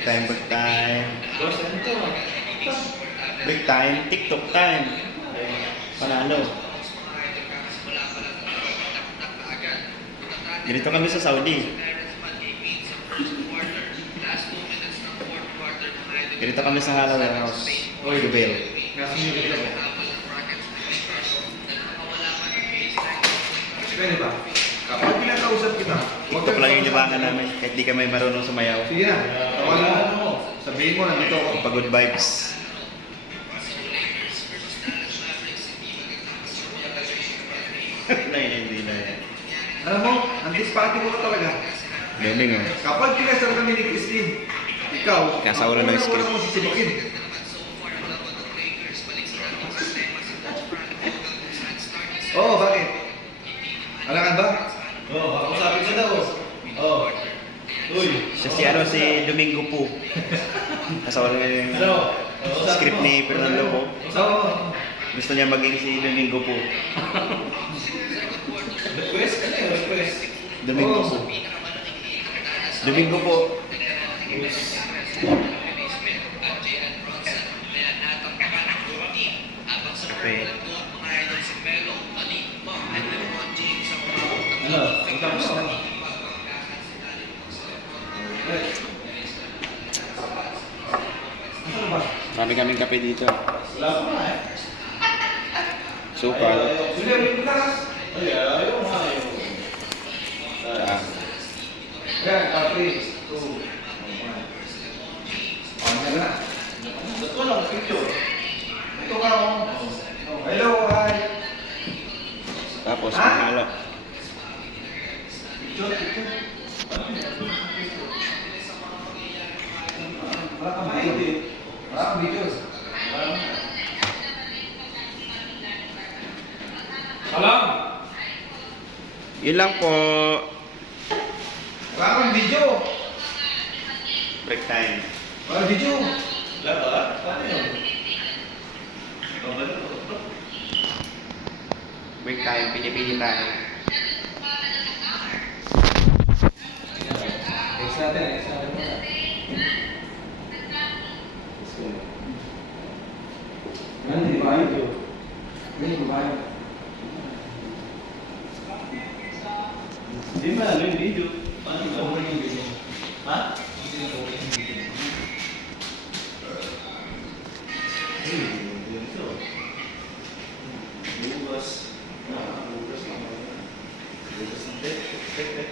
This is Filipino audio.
Break time, break time. Boss, ano to? Break time, TikTok time. Panalo. Ganito kami sa Saudi. Ganito kami sa Hala Warehouse. Dubai. Nasa New York ako. Pwede ba? Kapag pinakausap kita, huwag TikTok lang yung libangan namin. Kahit di kami marunong sumayaw. Sige na, tawagan mo. Sabihin mo, nandito ako. Pagod vibes. Hindi na yan. Alam mo, antipati mo ka talaga. Galing oh. Kapag kinasal kami ni Christine, ikaw, Kasawa na ng script. mo sisibakin. Oo, bakit? Alangan ba? Oo, ako sabi ko daw. Oo. Uy. Siya si Domingo po. Kasawa na yung script ni Fernando po. Oo. Gusto niya maging si Domingo po. Request? Ano yung request? Domingo po. Domingo po. Okay. Ano? Tapos na. Ano ba? Marami kaming kape dito. Wala pa nga eh. Sukal. Sige, may bukas. Ayaw nga ayaw. Tsaka. Yan, kape. Ito. Ano na? Ba't walang picture? Ito ka ako. Hello, hi. Tapos, Ha? halo. Picture, picture. Wala kang video. Wala kang video. Salam! Yun lang po. Wala kang video. Break time. Wala video. Wala ba? Paano yun? Break time. Pili-pili tayo. Next natin, next natin muna. Ano, di ba yun? Hindi ba yun? Hindi ba alam yung video? Paano yung okay yung video? Ha? Hindi yung okay yung video. Bukas. Bukas lang. Bukas lang.